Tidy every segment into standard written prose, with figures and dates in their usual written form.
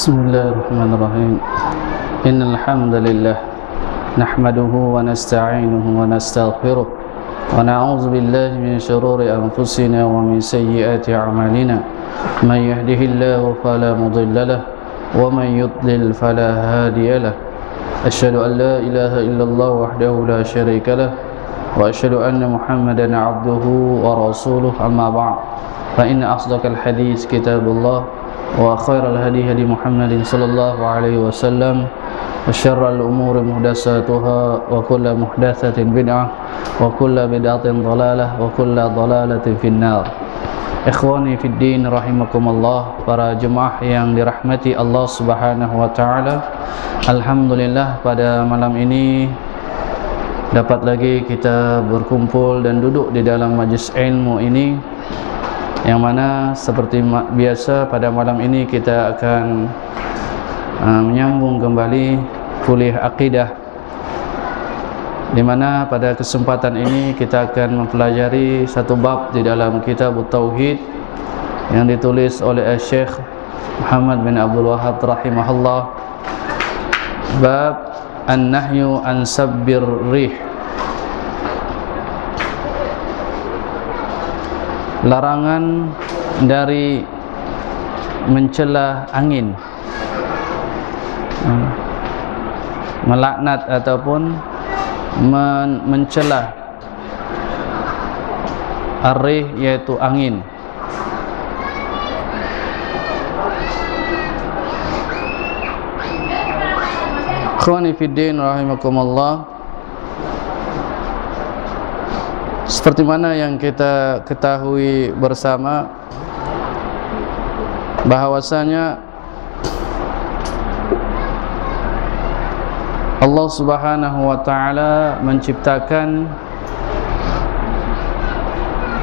Bismillahirrahmanirrahim. Innal hamdalillah nahmaduhu wa nasta'inuhu wa nastaghfiruh wa na'udzu billahi min shururi anfusina wa min sayyiati a'malina. Man yahdihillahu fala mudilla lahu wa man yudlil fala hadiya lahu. Asyhadu an la ilaha illallah wahdahu la syarika lahu wa asyhadu anna Muhammadan 'abduhu wa rasuluh. Amma ba'd. Fa inna asdaqal hadits kitabullah wa khairal hadi hadi Muhammadin sallallahu alaihi wasallam wa syarrul umuri muhdatsatuha wa kullu muhdatsatin bid'ah wa kullu bid'atin dhalalah wa kullu dhalalatin finnar. Ikhwani fid din rahimakumullah, para jemaah yang dirahmati Allah Subhanahu wa taala. Alhamdulillah, pada malam ini dapat lagi kita berkumpul dan duduk di dalam majlis ilmu ini, yang mana seperti biasa pada malam ini kita akan menyambung kembali kuliah akidah, di mana pada kesempatan ini kita akan mempelajari satu bab di dalam kitab Tauhid yang ditulis oleh Syekh Muhammad bin Abdul Wahhab rahimahullah. Bab An-Nahyu an Sabbir Rih, larangan dari mencela angin, melaknat ataupun mencela ar-rih, yaitu angin. Ikhwani fid din rahimakumullah, seperti mana yang kita ketahui bersama bahwasanya Allah Subhanahu wa taala menciptakan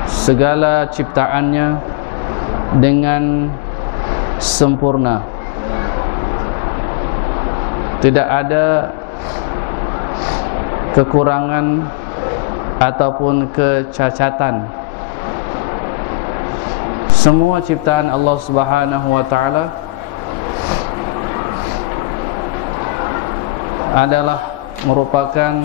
segala ciptaannya dengan sempurna. Tidak ada kekurangan ataupun kecacatan. Semua ciptaan Allah Subhanahu wa taala adalah merupakan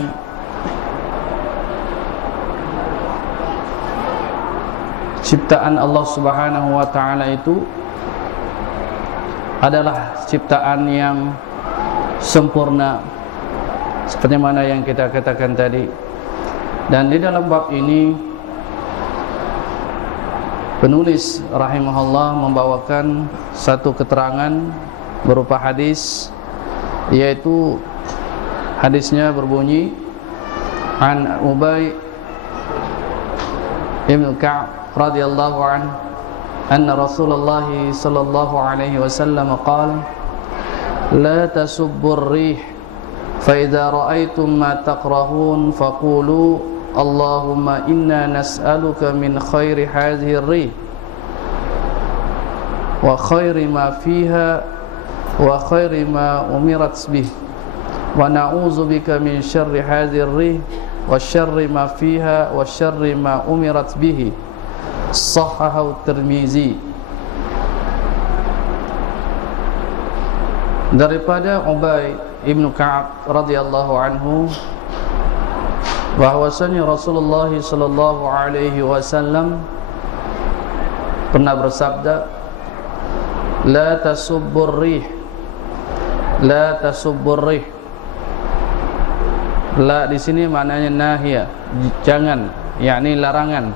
ciptaan Allah Subhanahu wa taala, itu adalah ciptaan yang sempurna, seperti mana yang kita katakan tadi. Dan di dalam bab ini penulis rahimahullah membawakan satu keterangan berupa hadis, yaitu hadisnya berbunyi an Ubay ibn Ka'ab radhiyallahu anhu anna Rasulullah sallallahu alaihi wasallam qala la tasubbur rih fa idza ra'aytum ma takrahun faqulu Allahumma inna nas'aluka min khairi hadhihi ar-rih wa khairi ma fiha wa khairi ma umirat bih wa na'udzu bika min syarri hadhihi ar-rih wa syarri ma fiha wa syarri ma umirat bihi. Sahahahu Tirmizi. Daripada Ubay ibn Ka'ab radhiyallahu anhu bahwasanya Rasulullah sallallahu alaihi wasallam pernah bersabda, la tasubbur rih, la tasubbur rih. La di sini maknanya nahiyah, jangan, yakni larangan.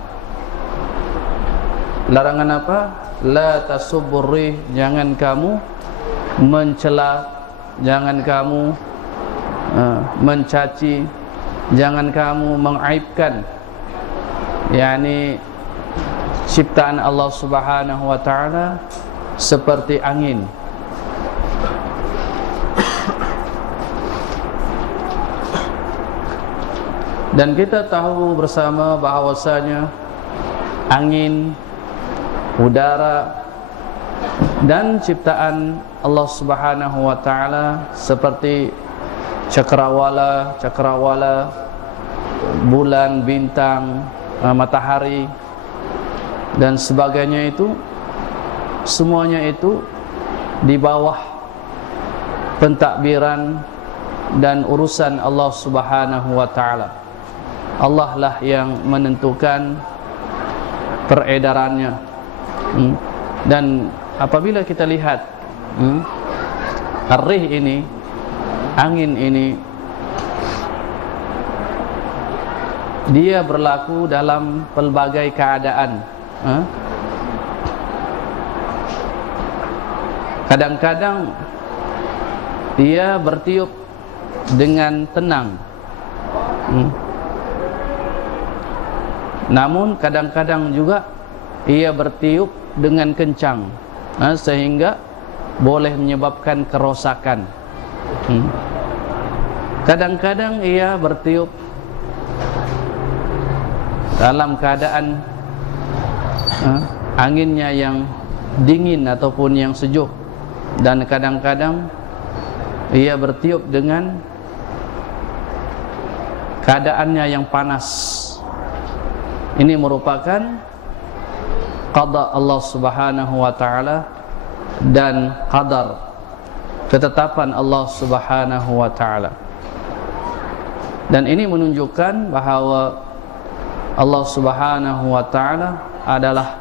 Larangan apa? La tasubbur rih, jangan kamu mencela, jangan kamu mencaci, jangan kamu mengaibkan, yakni ciptaan Allah Subhanahu wa taala seperti angin. Dan kita tahu bersama bahwasanya angin, udara, dan ciptaan Allah Subhanahu wa taala seperti cakrawala, bulan, bintang, matahari dan sebagainya, itu semuanya itu di bawah pentadbiran dan urusan Allah Subhanahu wa taala. Allah lah yang menentukan peredarannya. Dan apabila kita lihat ar-rih ini, angin ini, dia berlaku dalam pelbagai keadaan. Kadang-kadang dia bertiup dengan tenang, namun kadang-kadang juga ia bertiup dengan kencang, sehingga boleh menyebabkan kerosakan. Kadang-kadang ia bertiup dalam keadaan anginnya yang dingin ataupun yang sejuk, dan kadang-kadang ia bertiup dengan keadaannya yang panas. Ini merupakan qada Allah Subhanahu wa taala dan qadar, ketetapan Allah Subhanahu wa taala. Dan ini menunjukkan bahawa Allah Subhanahu wa taala adalah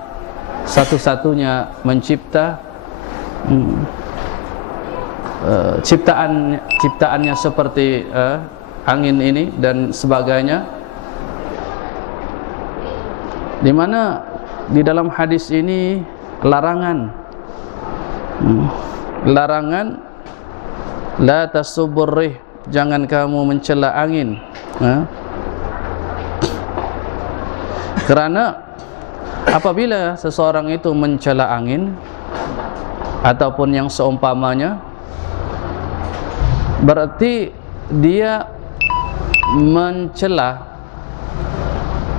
satu-satunya mencipta ciptaannya seperti angin ini dan sebagainya, di mana di dalam hadis ini larangan la tasubur rih, jangan kamu mencela angin, kerana apabila seseorang itu mencela angin ataupun yang seumpamanya, berarti dia mencela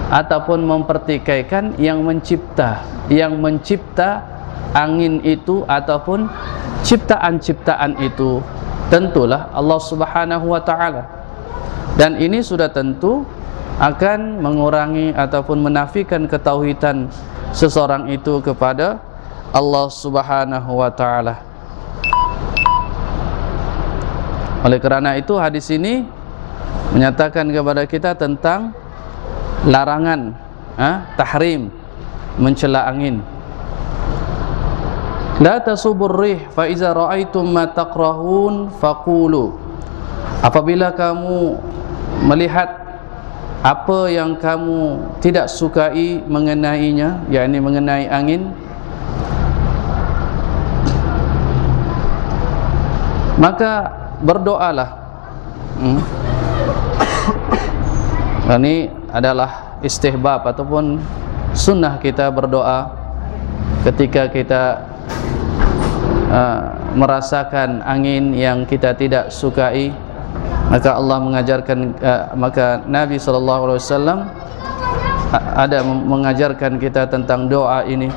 ataupun mempertikaikan yang mencipta angin itu ataupun ciptaan-ciptaan itu, tentulah Allah Subhanahu wa taala. Dan ini sudah tentu akan mengurangi ataupun menafikan ketauhidan seseorang itu kepada Allah Subhanahu wa taala. Oleh kerana itu hadis ini menyatakan kepada kita tentang larangan, tahrim mencela angin. La tasubur rih fa iza ra'aitum ma takrahun faqulu. Apabila kamu melihat apa yang kamu tidak sukai mengenainya, yakni mengenai angin, maka berdoalah. Ini adalah istihbab ataupun sunnah kita berdoa ketika kita merasakan angin yang kita tidak sukai. Maka Allah mengajarkan, maka Nabi SAW ada mengajarkan kita tentang doa ini.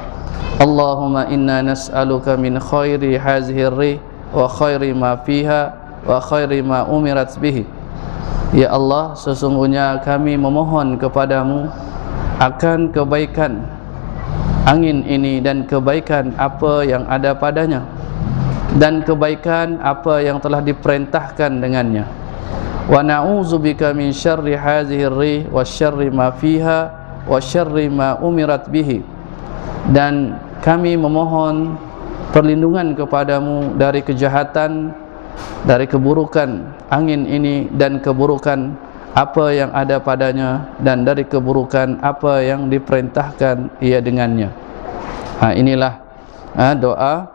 Allahumma inna nas'aluka min khairi hazihi rih wa khairi ma fiha wa khairi ma umirat bihi. Ya Allah, sesungguhnya kami memohon kepadamu akan kebaikan angin ini dan kebaikan apa yang ada padanya, dan kebaikan apa yang telah diperintahkan dengannya. Wa na'udzubika min syarri hazihi rih wa syarri ma fiha wa syarri ma umirat bihi. Dan kami memohon perlindungan kepadamu dari kejahatan, dari keburukan angin ini dan keburukan apa yang ada padanya, dan dari keburukan apa yang diperintahkan ia dengannya. Inilah doa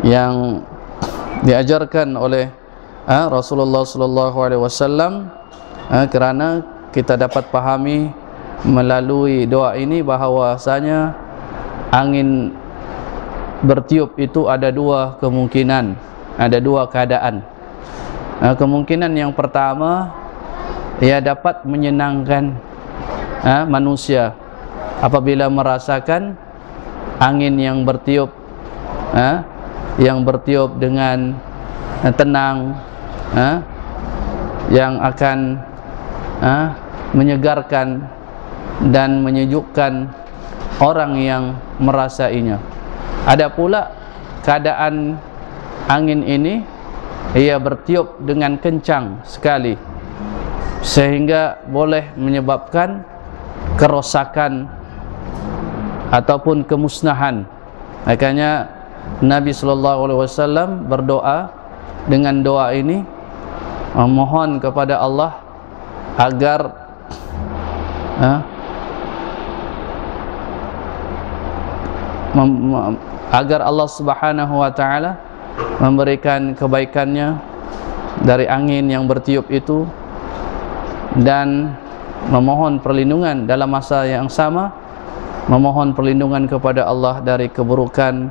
yang diajarkan oleh Rasulullah sallallahu alaihi wasallam, kerana kita dapat pahami melalui doa ini bahawasanya angin bertiup itu ada dua kemungkinan, ada dua keadaan. Kemungkinan yang pertama, ia dapat menyenangkan manusia apabila merasakan angin yang bertiup dengan tenang, yang akan menyegarkan dan menyejukkan orang yang merasainya. Ada pula keadaan angin ini ia bertiup dengan kencang sekali sehingga boleh menyebabkan kerosakan ataupun kemusnahan. Makanya Nabi sallallahu alaihi wasallam berdoa dengan doa ini, memohon kepada Allah agar agar Allah Subhanahu wa taala memberikan kebaikannya dari angin yang bertiup itu, dan memohon perlindungan dalam masa yang sama, memohon perlindungan kepada Allah dari keburukan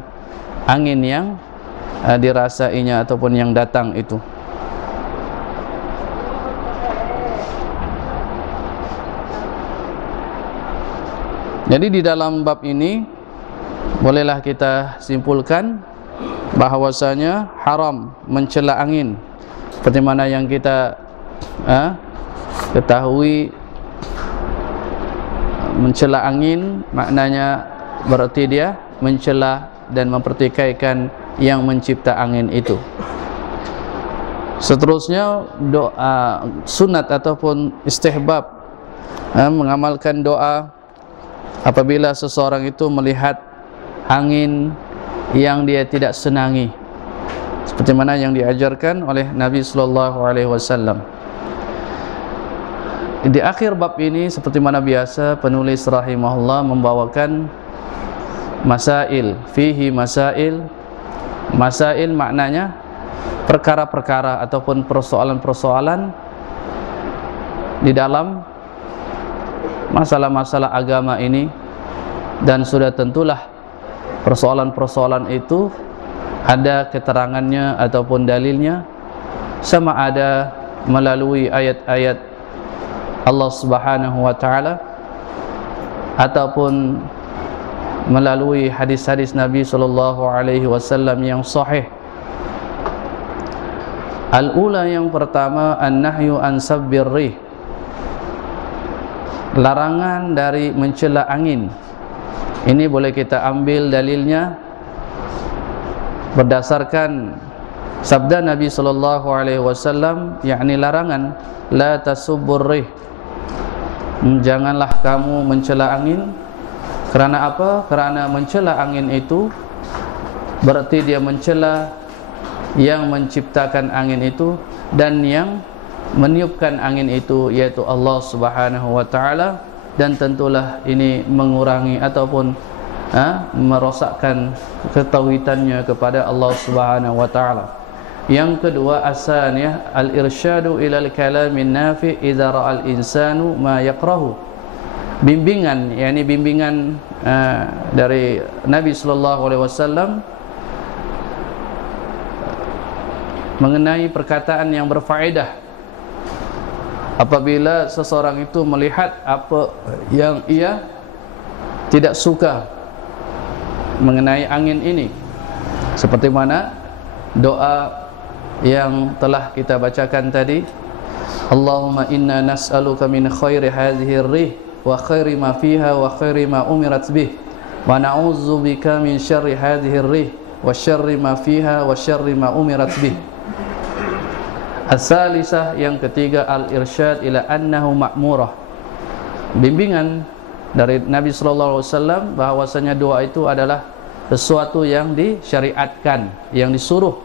angin yang dirasainya ataupun yang datang itu. Jadi di dalam bab ini bolehlah kita simpulkan bahwasanya haram mencela angin, seperti mana yang kita ketahui. Mencela angin maknanya berarti dia mencela dan mempertikaikan yang mencipta angin itu. Seterusnya doa sunat ataupun istihbab, mengamalkan doa apabila seseorang itu melihat angin yang dia tidak senangi, seperti mana yang diajarkan oleh Nabi sallallahu alaihi wasallam. Di akhir bab ini seperti mana biasa penulis rahimahullah membawakan masail, fihi masail. Masail maknanya perkara-perkara ataupun persoalan-persoalan di dalam masalah-masalah agama ini, dan sudah tentulah persoalan-persoalan itu ada keterangannya ataupun dalilnya, sama ada melalui ayat-ayat Allah Subhanahu wa taala ataupun melalui hadis-hadis Nabi sallallahu alaihi wasallam yang sahih. Al-ula, yang pertama, an-nahyu an sabbir rih, larangan dari mencela angin. Ini boleh kita ambil dalilnya berdasarkan sabda Nabi sallallahu alaihi wasallam, yakni larangan la tasubbur rih, janganlah kamu mencela angin. Kerana apa? Kerana mencela angin itu berarti dia mencela yang menciptakan angin itu dan yang meniupkan angin itu, yaitu Allah Subhanahu wa taala, dan tentulah ini mengurangi ataupun merosakkan ketauhidannya kepada Allah Subhanahu wa taala. Yang kedua, asaniyah al-irsyadu ilal kalamin nafi idza ra'al insanu ma yakrahu. Bimbingan, yakni bimbingan dari Nabi sallallahu alaihi wasallam mengenai perkataan yang berfaedah. Apabila seseorang itu melihat apa yang ia tidak suka mengenai angin ini, seperti mana doa yang telah kita bacakan tadi, Allahumma inna nas'aluka min khairi hadhihi ar-rih wa khairi ma fiha wa khairi ma umirat bih wa na'udzubika min syarri hadhihi ar-rih wa syarri ma fiha wa syarri ma umirat bih. As-salisah, yang ketiga, al-irsyad ila annahu ma'murah, bimbingan dari Nabi sallallahu alaihi wasallam bahwasanya doa itu adalah sesuatu yang disyariatkan, yang disuruh,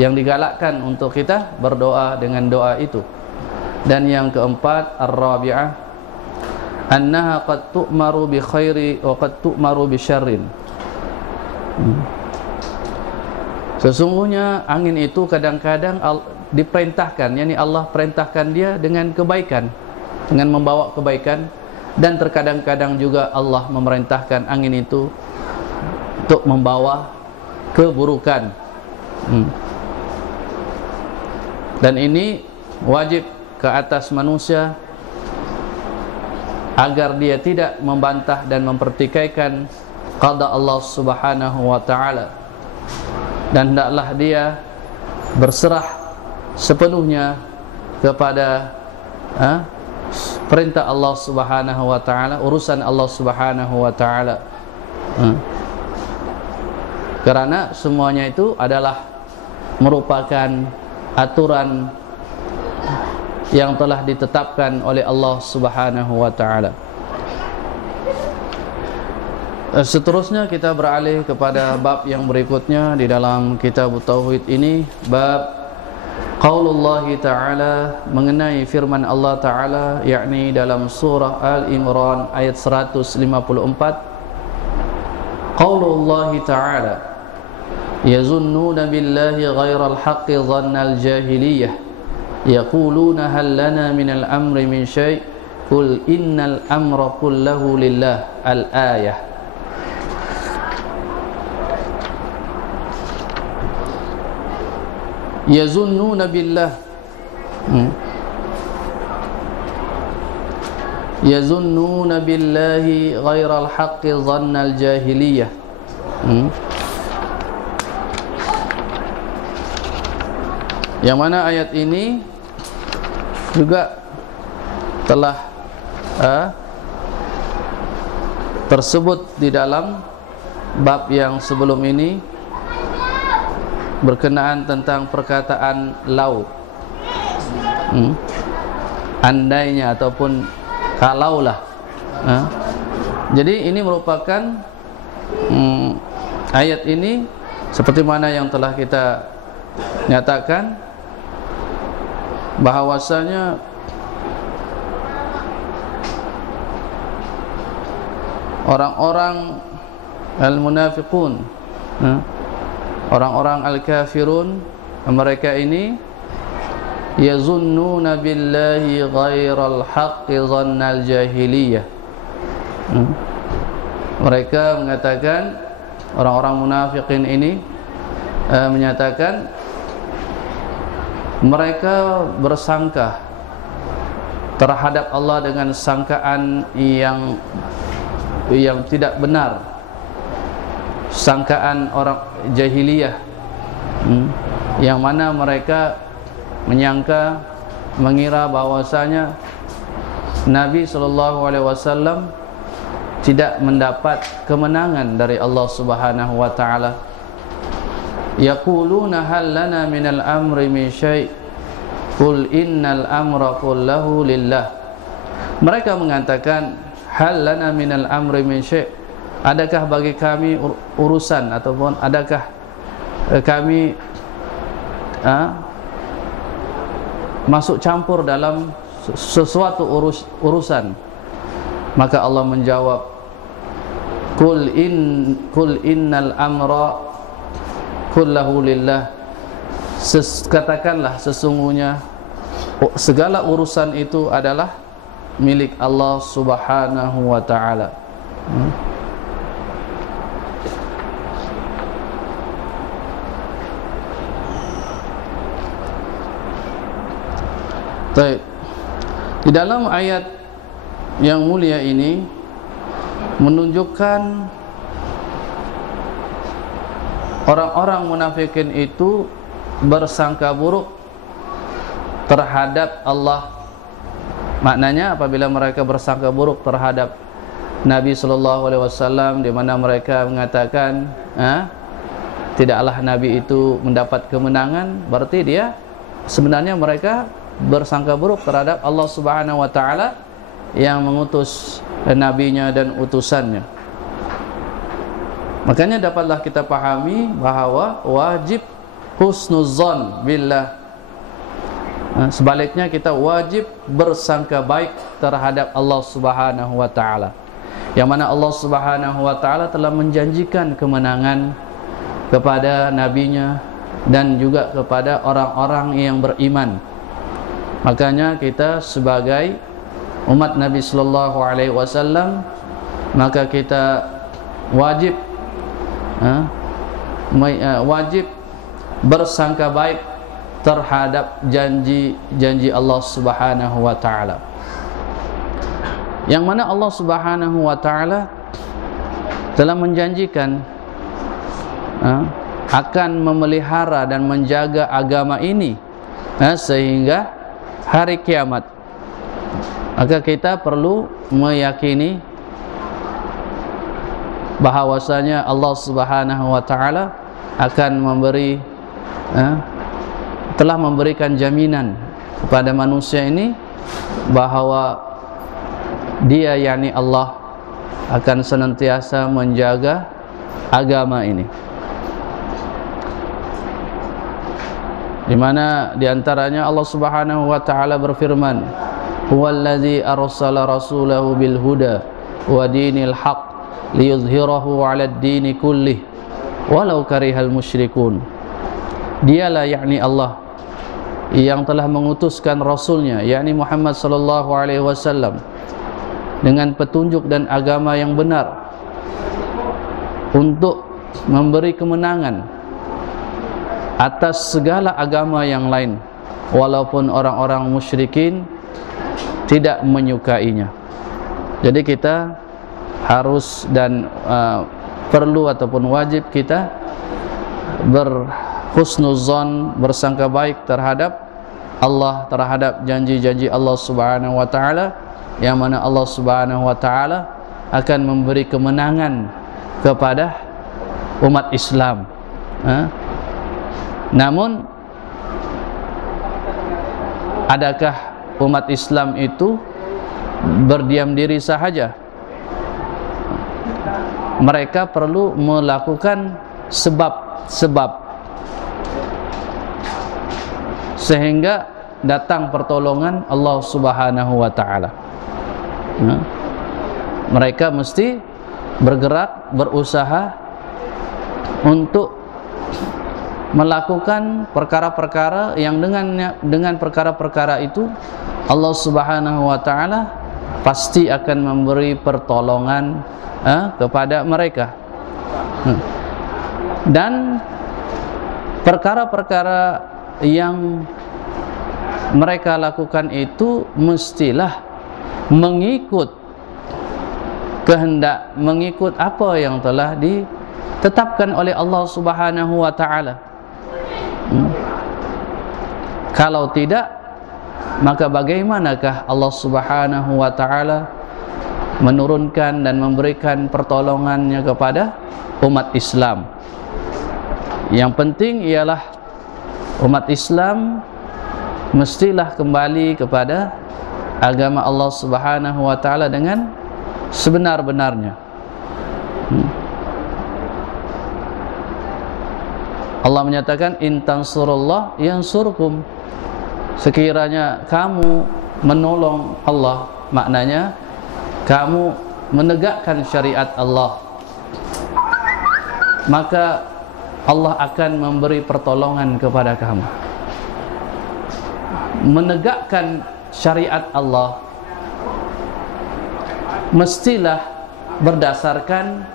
yang digalakkan untuk kita berdoa dengan doa itu. Dan yang keempat, ar-rabi'ah, annaha qad tu'maru bi khairi wa qad tu'maru bi syarrin. Sesungguhnya angin itu kadang-kadang diperintahkan, yakni Allah perintahkan dia dengan kebaikan, dengan membawa kebaikan, dan terkadang-kadang juga Allah memerintahkan angin itu untuk membawa keburukan. Dan ini wajib ke atas manusia agar dia tidak membantah dan mempertikaikan qada Allah Subhanahu wa taala, dan hendaklah dia berserah sepenuhnya kepada perintah Allah Subhanahu wa taala, urusan Allah Subhanahu wa taala. Karena semuanya itu adalah merupakan aturan yang telah ditetapkan oleh Allah Subhanahu wa taala. Seterusnya kita beralih kepada bab yang berikutnya di dalam kitab Tauhid ini, bab qaulullah ta'ala, mengenai firman Allah ta'ala, yakni dalam surah Al-Imran ayat 154. Qaulullah ta'ala, yazunnuna billahi ghairal haqqi dhannal jahiliyah, yaquluna hal lana minal amri min syai' qul innal amra kullahu lillah. Al-ayah. Yazunnuna billah, yazunnuna billahi ghairal haqqi dhannal jahiliyah. Yang mana ayat ini juga telah tersebut di dalam bab yang sebelum ini, berkenaan tentang perkataan lau, andainya ataupun kalaulah. Jadi ini merupakan ayat ini seperti mana yang telah kita nyatakan, bahwasanya orang-orang al-munafiqun, orang-orang al-kafirun, mereka ini yazunnuna billahi ghairal haqqi dhannal jahiliyah. Mereka mengatakan, orang-orang munafikin ini menyatakan mereka bersangka terhadap Allah dengan sangkaan yang tidak benar, sangkaan orang jahiliyah, yang mana mereka menyangka, mengira bahwasanya Nabi SAW tidak mendapat kemenangan dari Allah Subhanahu wa taala. Yaquluna hal lana minal amri min syai' qul innal amra kullahu lillah. Mereka mengatakan, hal lana minal amri min syai', adakah bagi kami urusan, ataupun adakah kami masuk campur dalam sesuatu urusan? Maka Allah menjawab, Qul innal amra kullahu lillah. Katakanlah, sesungguhnya segala urusan itu adalah milik Allah Subhanahu wa ta'ala. Baik. Di dalam ayat yang mulia ini menunjukkan orang-orang munafikin itu bersangka buruk terhadap Allah. Maknanya apabila mereka bersangka buruk terhadap Nabi SAW, di mana mereka mengatakan tidaklah Nabi itu mendapat kemenangan, berarti dia sebenarnya mereka bersangka buruk terhadap Allah Subhanahu wa ta'ala yang mengutus nabinya dan utusannya. Makanya dapatlah kita pahami bahwa wajib husnuzan billah. Sebaliknya kita wajib bersangka baik terhadap Allah Subhanahu wa ta'ala, yang mana Allah Subhanahu wa ta'ala telah menjanjikan kemenangan kepada nabinya dan juga kepada orang-orang yang beriman. Makanya kita sebagai umat Nabi sallallahu alaihi wasallam, maka kita wajib wajib bersangka baik terhadap janji Allah Subhanahu wa ta'ala, yang mana Allah Subhanahu wa ta'ala telah menjanjikan akan memelihara dan menjaga agama ini sehingga hari kiamat. Maka kita perlu meyakini bahawasanya Allah Subhanahu wa taala akan memberi telah memberikan jaminan kepada manusia ini bahawa dia, yakni Allah, akan senantiasa menjaga agama ini. Di mana di antaranya Allah Subhanahu wa taala berfirman, "Huwallazi arsala rasulahu bil huda wa dinil haqq liyudhhirahu 'alad dini kullih walau karihal musyrikun." Dialah, yakni Allah, yang telah mengutuskan rasulnya, yakni Muhammad sallallahu alaihi wasallam, dengan petunjuk dan agama yang benar untuk memberi kemenangan atas segala agama yang lain, walaupun orang-orang musyrikin tidak menyukainya. Jadi kita harus dan perlu ataupun wajib kita berhusnuzon, bersangka baik terhadap Allah, terhadap janji-janji Allah Subhanahu wa taala, yang mana Allah Subhanahu wa taala akan memberi kemenangan kepada umat Islam. Namun adakah umat Islam itu berdiam diri sahaja? Mereka perlu melakukan sebab-sebab sehingga datang pertolongan Allah Subhanahu wa taala. Mereka mesti bergerak, berusaha untuk melakukan perkara-perkara yang dengan perkara-perkara itu Allah Subhanahu wa taala pasti akan memberi pertolongan kepada mereka. Dan perkara-perkara yang mereka lakukan itu mestilah mengikut kehendak, mengikut apa yang telah ditetapkan oleh Allah Subhanahu wa taala. Kalau tidak, maka bagaimanakah Allah Subhanahu wa taala menurunkan dan memberikan pertolongannya kepada umat Islam? Yang penting ialah umat Islam mestilah kembali kepada agama Allah Subhanahu wa taala dengan sebenar-benarnya. Allah menyatakan, "In tansurullah yansurkum." Sekiranya kamu menolong Allah, maknanya kamu menegakkan syariat Allah, maka Allah akan memberi pertolongan kepada kamu. Menegakkan syariat Allah mestilah berdasarkan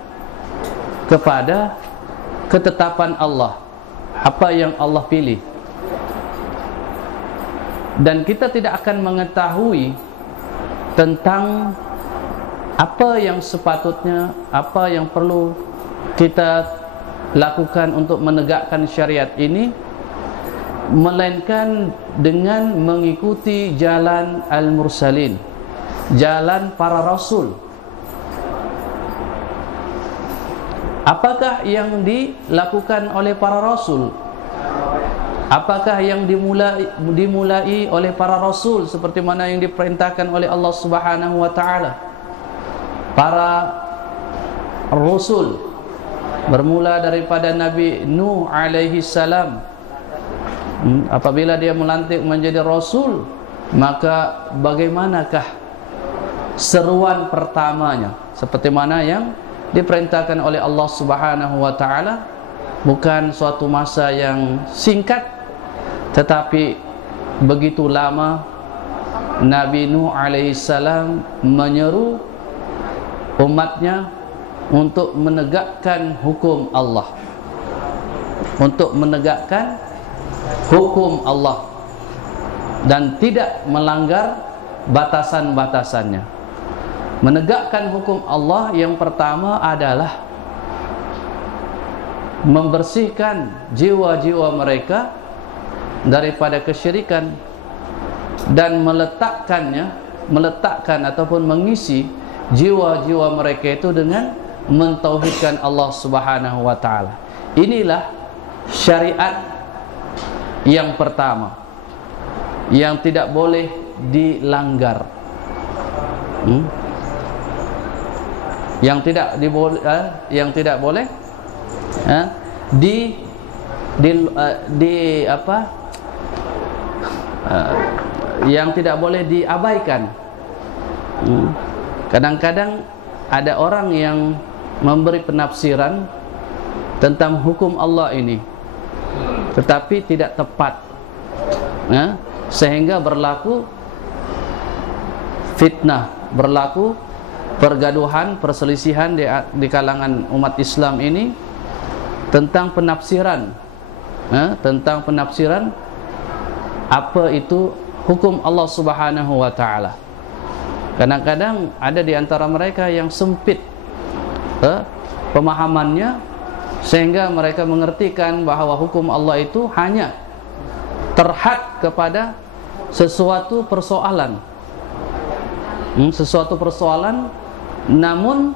kepada ketetapan Allah, apa yang Allah pilih. Dan kita tidak akan mengetahui tentang apa yang sepatutnya, apa yang perlu kita lakukan untuk menegakkan syariat ini, melainkan dengan mengikuti jalan al-mursalin, jalan para rasul. Apakah yang dilakukan oleh para rasul? Apakah yang dimulai oleh para rasul seperti mana yang diperintahkan oleh Allah Subhanahu wa taala? Para rasul bermula daripada Nabi Nuh alaihi salam. Apabila dia melantik menjadi rasul, maka bagaimanakah seruan pertamanya? Seperti mana yang diperintahkan oleh Allah Subhanahu wa taala, bukan suatu masa yang singkat, tetapi begitu lama Nabi Nuh alaihi salam menyeru umatnya untuk menegakkan hukum Allah, untuk menegakkan hukum Allah dan tidak melanggar batasan-batasannya. Menegakkan hukum Allah yang pertama adalah membersihkan jiwa-jiwa mereka daripada kesyirikan dan meletakkan ataupun mengisi jiwa-jiwa mereka itu dengan mentauhidkan Allah Subhanahu wa taala. Inilah syariat yang pertama yang tidak boleh dilanggar. Yang tidak boleh yang tidak boleh diabaikan. Kadang-kadang ada orang yang memberi penafsiran tentang hukum Allah ini, tetapi tidak tepat, sehingga berlaku fitnah, berlaku pergaduhan, perselisihan di kalangan umat Islam ini tentang penafsiran, tentang penafsiran apa itu hukum Allah Subhanahu wa taala. Kadang-kadang ada di antara mereka yang sempit pemahamannya, sehingga mereka mengertikan bahwa hukum Allah itu hanya terhad kepada sesuatu persoalan, namun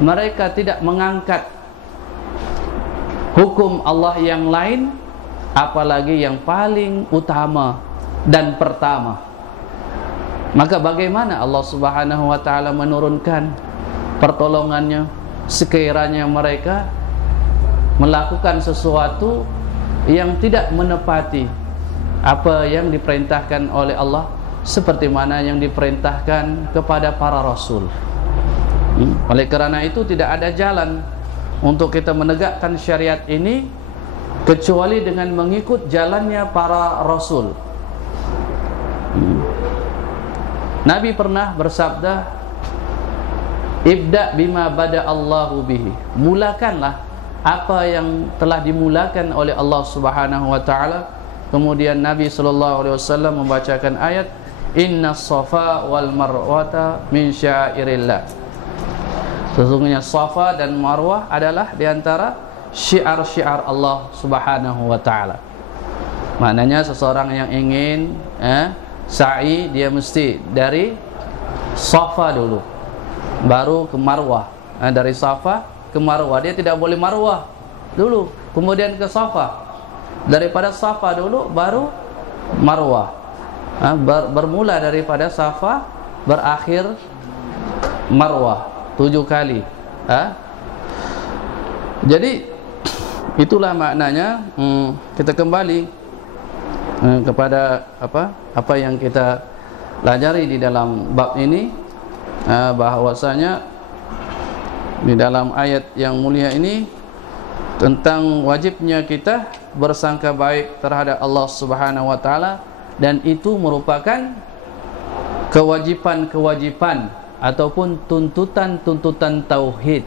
mereka tidak mengangkat hukum Allah yang lain, apalagi yang paling utama dan pertama. Maka bagaimana Allah Subhanahu wa taala menurunkan pertolongannya sekiranya mereka melakukan sesuatu yang tidak menepati apa yang diperintahkan oleh Allah, seperti mana yang diperintahkan kepada para rasul. Oleh kerana itu tidak ada jalan untuk kita menegakkan syariat ini kecuali dengan mengikut jalannya para rasul. Nabi pernah bersabda, "Ibda bima bada Allahu bihi." Mulakanlah apa yang telah dimulakan oleh Allah Subhanahu wa taala. Kemudian Nabi sallallahu alaihi wasallam membacakan ayat, "Inna Safa wal Marwata min syairillah." Sesungguhnya Safa dan Marwah adalah di antara syiar-syiar Allah Subhanahu wa taala. Maknanya seseorang yang ingin sa'i, dia mesti dari Safa dulu, baru ke Marwah. Dari Safa ke Marwah, dia tidak boleh Marwah dulu kemudian ke Safa. Daripada Safa dulu baru Marwah. Bermula daripada Safa, berakhir Marwah 7 kali. Jadi itulah maknanya. Kita kembali kepada apa yang kita pelajari di dalam bab ini, bahwasanya di dalam ayat yang mulia ini tentang wajibnya kita bersangka baik terhadap Allah Subhanahu wa taala, dan itu merupakan kewajiban-kewajiban ataupun tuntutan-tuntutan tauhid.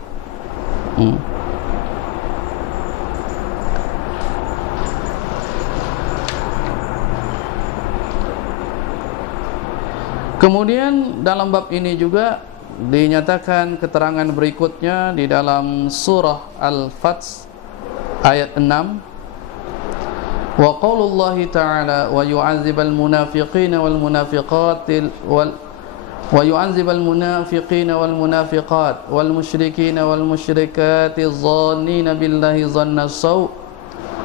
Kemudian dalam bab ini juga dinyatakan keterangan berikutnya di dalam surah Al-Fath ayat 6. Wa qaulullahi ta'ala wa yu'adzibal munafiqina wal munafiqatil wa yu'adzibal munafiqina wal munafiqat wal musyrikina wal musyrikati dhannina billahi dhanna saw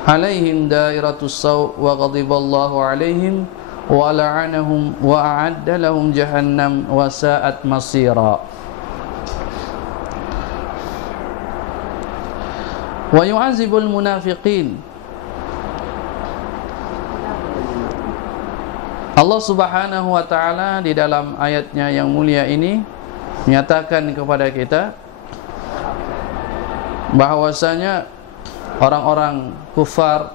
alaihim dairatus saw wa ghadiballahu alaihim wa la'anahum wa a'adda lahum jahannam wa sa'at masira. Wa yu'azibul munafiqin, Allah Subhanahu wa ta'ala di dalam ayatnya yang mulia ini menyatakan kepada kita bahwasanya orang-orang kufar,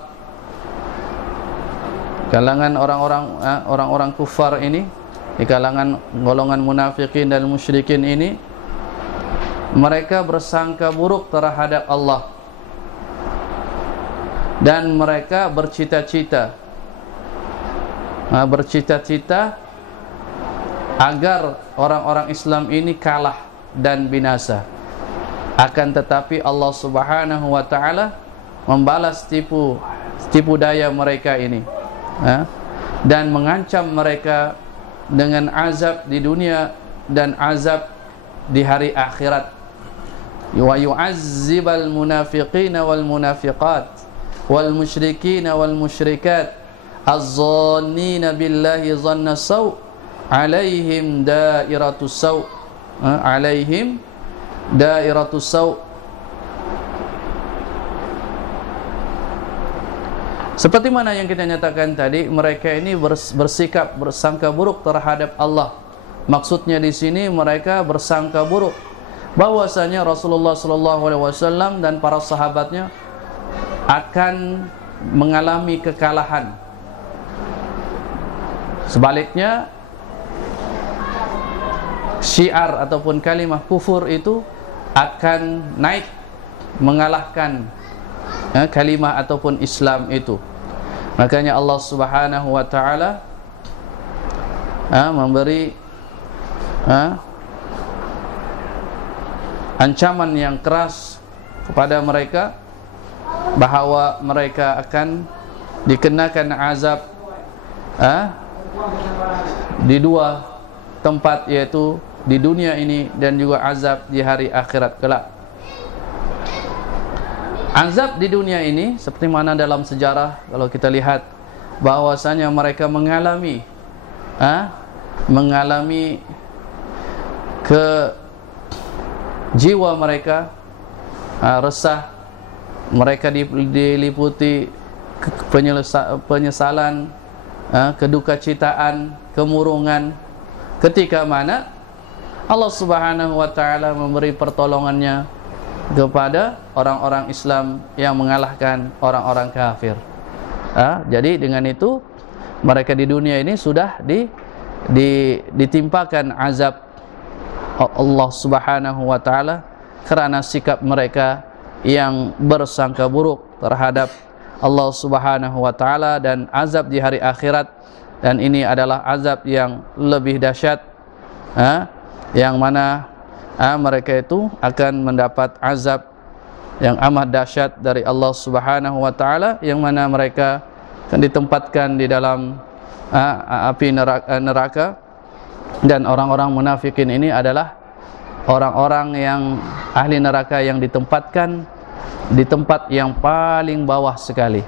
kalangan orang-orang kufar ini, di kalangan golongan munafikin dan musyrikin ini, mereka bersangka buruk terhadap Allah, dan mereka bercita-cita agar orang-orang Islam ini kalah dan binasa. Akan tetapi Allah Subhanahu wa ta'ala membalas tipu daya mereka ini, dan mengancam mereka dengan azab di dunia dan azab di hari akhirat. wa yu'azzibal munafiqina wal munafiqat wal musyrikina wal musyrikat az-zannina billahi dhanna saw alaihim dairatus saw, alaihim dairatus saw. Seperti mana yang kita nyatakan tadi, mereka ini bersikap bersangka buruk terhadap Allah. Maksudnya di sini mereka bersangka buruk bahwasanya Rasulullah SAW dan para sahabatnya akan mengalami kekalahan. Sebaliknya, syiar ataupun kalimah kufur itu akan naik mengalahkan kalimah ataupun Islam itu. Makanya Allah Subhanahu wa taala memberi ancaman yang keras kepada mereka bahawa mereka akan dikenakan azab di dua tempat, yaitu di dunia ini dan juga azab di hari akhirat kelak. Azab di dunia ini seperti mana dalam sejarah kalau kita lihat bahwasanya mereka mengalami ke jiwa mereka resah, mereka diliputi penyesalan, kedukacitaan, kemurungan, ketika mana Allah Subhanahu wa taala memberi pertolongannya kepada orang-orang Islam yang mengalahkan orang-orang kafir. Jadi dengan itu mereka di dunia ini sudah ditimpakan azab Allah Subhanahu wa taala karena sikap mereka yang bersangka buruk terhadap Allah Subhanahu wa taala, dan azab di hari akhirat, dan ini adalah azab yang lebih dahsyat, yang mana mereka itu akan mendapat azab yang amat dahsyat dari Allah Subhanahu wa taala, yang mana mereka akan ditempatkan di dalam api neraka. Dan orang-orang munafikin ini adalah orang-orang yang ahli neraka yang ditempatkan di tempat yang paling bawah sekali.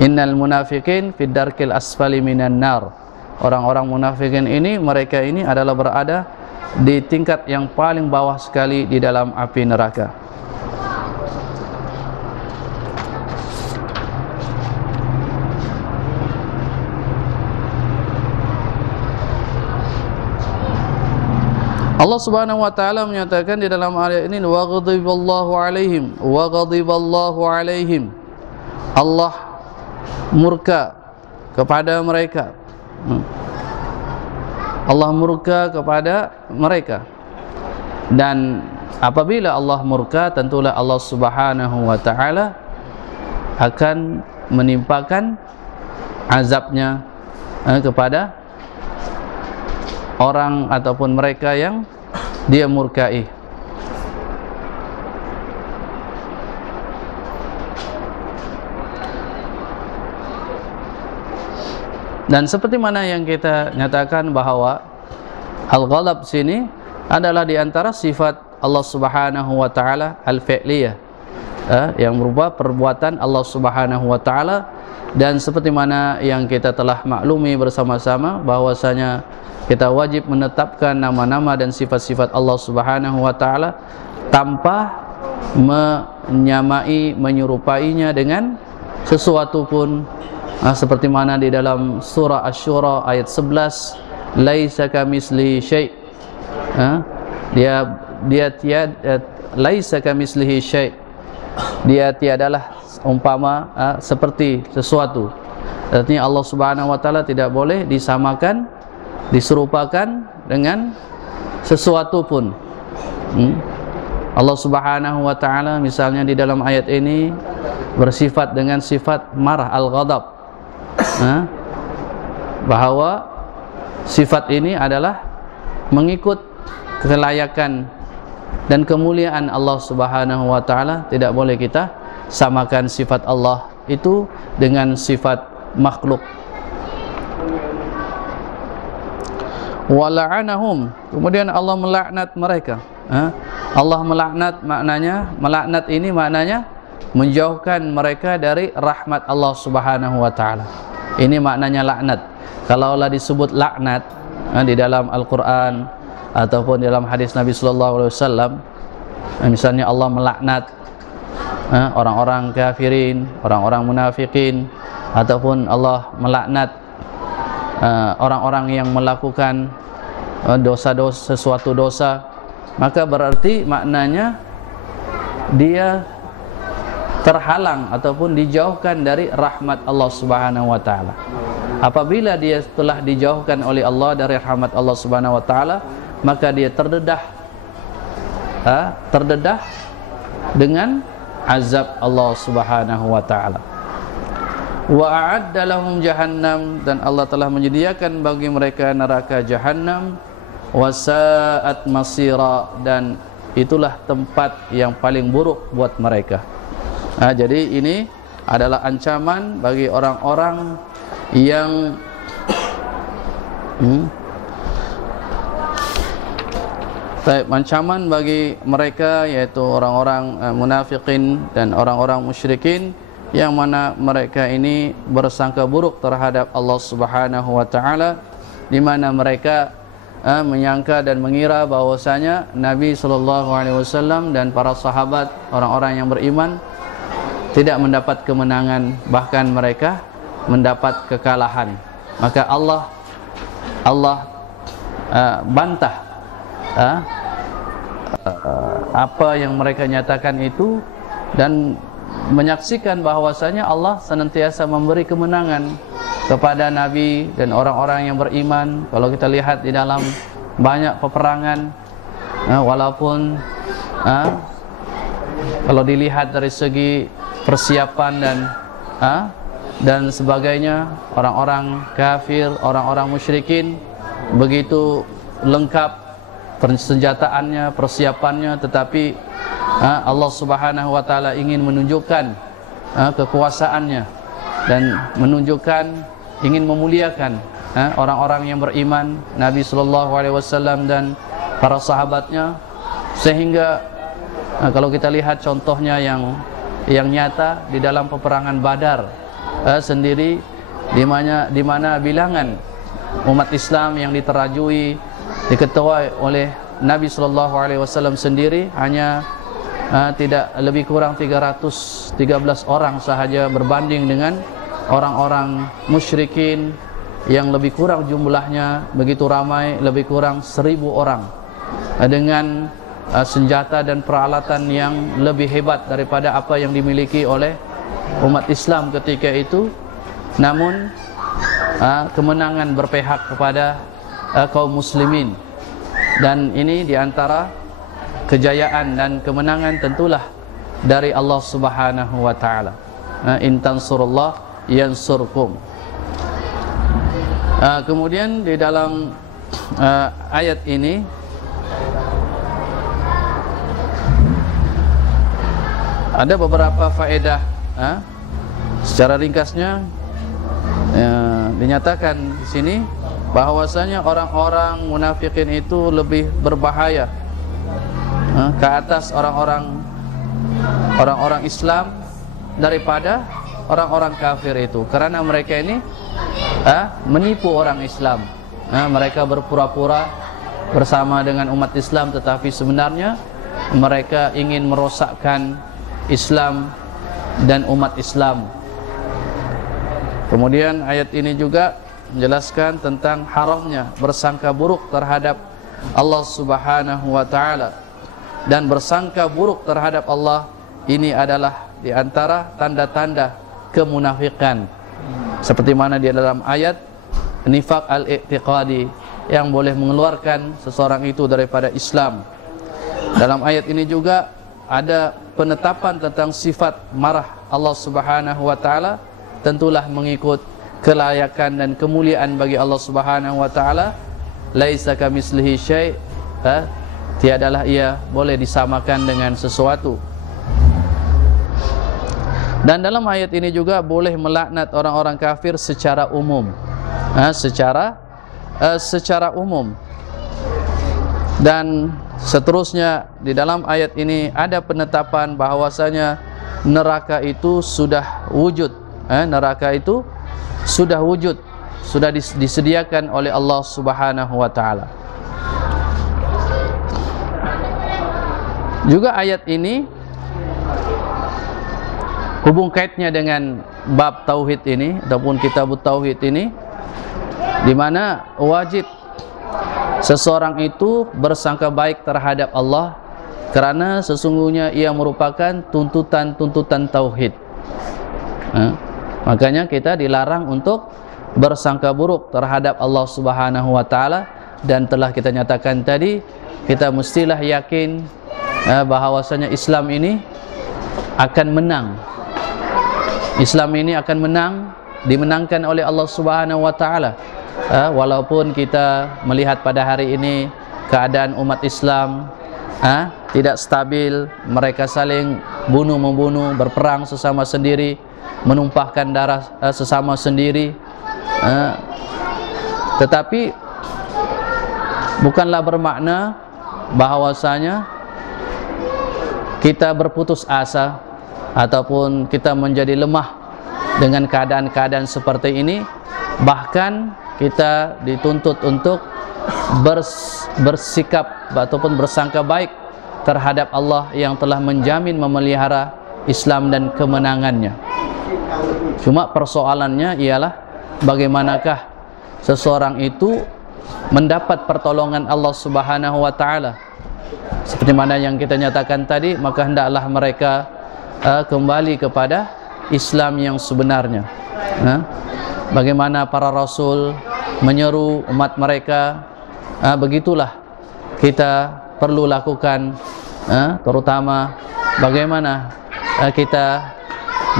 Innal munafiqin fid darkil asfali minan nar. Orang-orang munafikin ini, mereka ini adalah berada di tingkat yang paling bawah sekali di dalam api neraka. Allah Subhanahu wa taala menyatakan di dalam ayat ini, wa ghadiballahu alaihim, wa ghadiballahu alaihim. Allah murka kepada mereka. Allah murka kepada mereka, dan apabila Allah murka, tentulah Allah Subhanahu wa taala akan menimpakan azabnya kepada orang ataupun mereka yang dia murkai. Dan seperti mana yang kita nyatakan bahawa al-ghadab sini adalah di antara sifat Allah Subhanahu wa taala al-fi'liyah, yang berupa perbuatan Allah Subhanahu wa taala. Dan seperti mana yang kita telah maklumi bersama-sama bahwasanya kita wajib menetapkan nama-nama dan sifat-sifat Allah Subhanahu wa taala tanpa menyamai, menyerupainya dengan sesuatu pun. Seperti mana di dalam surah Asy-Syura ayat 11, laisa kamitslihi syai'. Dia tiada, laisa kamitslihi syai'. Dia tiadalah umpama seperti sesuatu. Artinya Allah Subhanahu wa taala tidak boleh disamakan, diserupakan dengan sesuatu pun. Allah Subhanahu wa taala misalnya di dalam ayat ini bersifat dengan sifat marah, al-ghadab. Bahawa sifat ini adalah mengikut kelayakan dan kemuliaan Allah Subhanahu wa taala. Tidak boleh kita samakan sifat Allah itu dengan sifat makhluk. Wala'anahum, kemudian Allah melaknat mereka. Allah melaknat melaknat ini maknanya menjauhkan mereka dari rahmat Allah Subhanahu wa taala. Ini maknanya laknat. Kalaulah disebut laknat di dalam Al-Qur'an ataupun dalam hadis Nabi sallallahu alaihi wasallam, misalnya Allah melaknat orang-orang kafirin, orang-orang munafikin, ataupun Allah melaknat orang-orang yang melakukan dosa-dosa, sesuatu dosa, maka berarti maknanya dia terhalang ataupun dijauhkan dari rahmat Allah Subhanahu wa taala. Apabila dia telah dijauhkan oleh Allah dari rahmat Allah Subhanahu wa taala, maka dia terdedah dengan azab Allah Subhanahu wa taala. Wa a'adda lahum jahannam, dan Allah telah menyediakan bagi mereka neraka jahannam, wa sa'at masira, dan itulah tempat yang paling buruk buat mereka. Jadi ini adalah ancaman bagi orang-orang yang ancaman bagi mereka, yaitu orang-orang munafikin dan orang-orang musyrikin, yang mana mereka ini bersangka buruk terhadap Allah Subhanahu wa taala, di mana mereka menyangka dan mengira bahwasanya Nabi sallallahu alaihi wasallam dan para sahabat, orang-orang yang beriman, tidak mendapat kemenangan, bahkan mereka mendapat kekalahan. Maka Allah bantah apa yang mereka nyatakan itu, dan menyaksikan bahwasanya Allah senantiasa memberi kemenangan kepada Nabi dan orang-orang yang beriman. Kalau kita lihat di dalam banyak peperangan, walaupun kalau dilihat dari segi persiapan dan sebagainya, orang-orang kafir, orang-orang musyrikin begitu lengkap persenjataannya, persiapannya, tetapi Allah Subhanahu wa taala ingin menunjukkan kekuasaannya dan menunjukkan, ingin memuliakan orang-orang yang beriman, Nabi sallallahu alaihi wasallam dan para sahabatnya, sehingga kalau kita lihat contohnya yang nyata di dalam peperangan Badar sendiri, di mana bilangan umat Islam yang diterajui, diketuai oleh Nabi sallallahu alaihi wasallam sendiri hanya tidak lebih kurang 313 orang sahaja, berbanding dengan orang-orang musyrikin yang lebih kurang jumlahnya begitu ramai, lebih kurang 1000 orang dengan senjata dan peralatan yang lebih hebat daripada apa yang dimiliki oleh umat Islam ketika itu. Namun kemenangan berpihak kepada kaum muslimin, dan ini diantara kejayaan dan kemenangan tentulah dari Allah Subhanahu wa taala. In tansurullah yansurkum. Kemudian di dalam ayat ini ada beberapa faedah. Secara ringkasnya dinyatakan di sini bahwasanya orang-orang munafikin itu lebih berbahaya ke atas orang-orang Islam daripada orang-orang kafir itu, karena mereka ini menipu orang Islam. Mereka berpura-pura bersama dengan umat Islam, tetapi sebenarnya mereka ingin merosakkan Islam dan umat Islam. Kemudian ayat ini juga menjelaskan tentang haramnya bersangka buruk terhadap Allah Subhanahu wa taala, dan bersangka buruk terhadap Allah ini adalah di antara tanda-tanda kemunafikan, seperti mana di dalam ayat nifaq al-i'tiqadi yang boleh mengeluarkan seseorang itu daripada Islam. Dalam ayat ini juga ada penetapan tentang sifat marah Allah Subhanahu wa taala, tentulah mengikut kelayakan dan kemuliaan bagi Allah Subhanahu wa taala. Laisa kamitslihi syai', tiadalah ia boleh disamakan dengan sesuatu. Dan dalam ayat ini juga boleh melaknat orang-orang kafir secara umum. Secara umum. Dan seterusnya di dalam ayat ini ada penetapan bahwasanya neraka itu sudah wujud. Neraka itu sudah wujud, sudah disediakan oleh Allah Subhanahu wa taala. Juga ayat ini hubung kaitnya dengan bab tauhid ini ataupun kitab tauhid ini, di mana wajib seseorang itu bersangka baik terhadap Allah, kerana sesungguhnya ia merupakan tuntutan-tuntutan tauhid. Makanya kita dilarang untuk bersangka buruk terhadap Allah Subhanahu wa taala, dan telah kita nyatakan tadi, kita mestilah yakin bahawasanya Islam ini akan menang. Islam ini akan menang, dimenangkan oleh Allah Subhanahu wa taala. Walaupun kita melihat pada hari ini keadaan umat Islam tidak stabil, mereka saling bunuh-membunuh, berperang sesama sendiri, menumpahkan darah sesama sendiri, tetapi bukanlah bermakna bahawasanya kita berputus asa ataupun kita menjadi lemah dengan keadaan-keadaan seperti ini. Bahkan kita dituntut untuk bersikap ataupun bersangka baik terhadap Allah yang telah menjamin memelihara Islam dan kemenangannya. Cuma persoalannya ialah bagaimanakah seseorang itu mendapat pertolongan Allah Subhanahu wa taala. Seperti mana yang kita nyatakan tadi, maka hendaklah mereka kembali kepada Islam yang sebenarnya. Bagaimana para rasul menyeru umat mereka, begitulah kita perlu lakukan, terutama bagaimana kita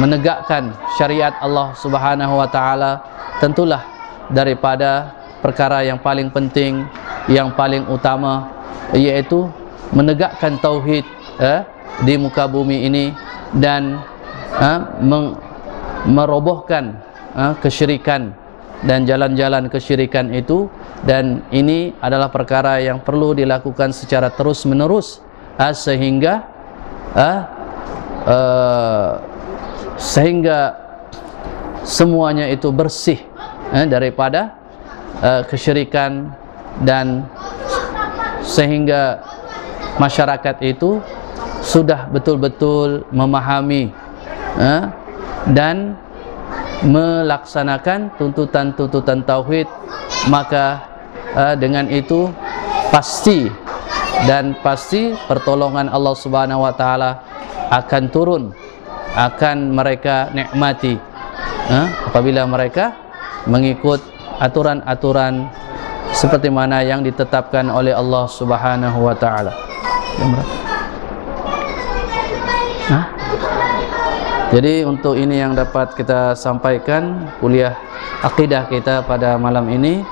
menegakkan syariat Allah Subhanahu wa taala. Tentulah daripada perkara yang paling penting, yang paling utama, yaitu menegakkan tauhid di muka bumi ini, dan merobohkan kesyirikan dan jalan-jalan kesyirikan itu. Dan ini adalah perkara yang perlu dilakukan secara terus-menerus, sehingga semuanya itu bersih daripada kesyirikan, dan sehingga masyarakat itu sudah betul-betul memahami dan melaksanakan tuntutan-tuntutan tauhid. Maka dengan itu pasti pertolongan Allah Subhanahu wa taala akan turun, akan mereka nikmati apabila mereka mengikut aturan-aturan seperti mana yang ditetapkan oleh Allah Subhanahu wa taala. Jadi untuk ini yang dapat kita sampaikan kuliah akidah kita pada malam ini.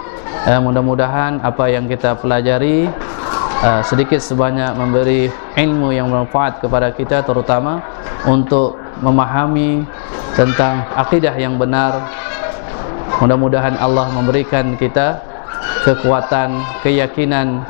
Mudah-mudahan apa yang kita pelajari sedikit sebanyak memberi ilmu yang bermanfaat kepada kita, terutama untuk memahami tentang akidah yang benar. Mudah-mudahan Allah memberikan kita kekuatan, keyakinan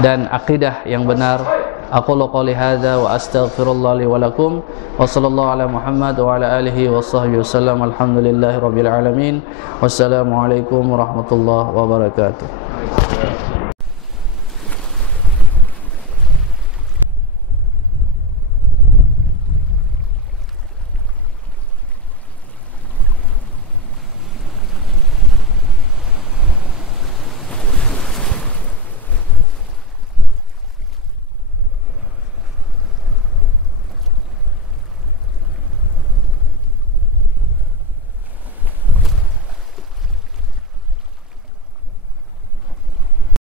dan akidah yang benar. Aqulu qouli hadza wa astaghfirullah li wa lakum, wa sallallahu ala Muhammad wa ala alihi wa sahbihi wasallam. Alhamdulillahirabbil alamin. Wassalamu alaikum warahmatullahi wabarakatuh.